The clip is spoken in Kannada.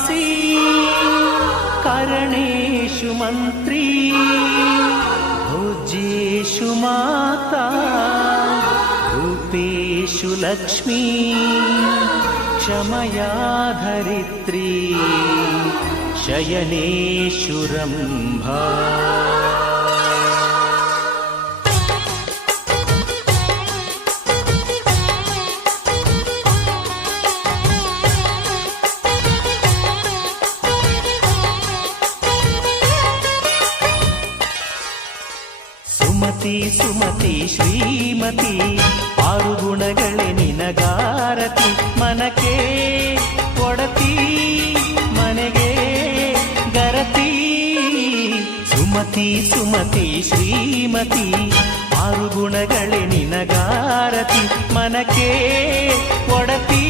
दासी करणेषु मन्त्री भोज्येषु माता रूपेषु लक्ष्मी क्षमया धरित्री शयनेषु रम्भा। ಸುಮತಿ ಸುಮತಿ ಶ್ರೀಮತಿ ಆರು ಗುಣಗಳೇ ನಿನಗಾರತಿ ಮನಕ್ಕೆ ಒಡತಿ ಮನೆಗೆ ಗರತಿ ಸುಮತಿ ಸುಮತಿ ಶ್ರೀಮತಿ ಆರು ಗುಣಗಳೇ ನಿನಗಾರತಿ ಮನಕ್ಕೆ ಒಡತಿ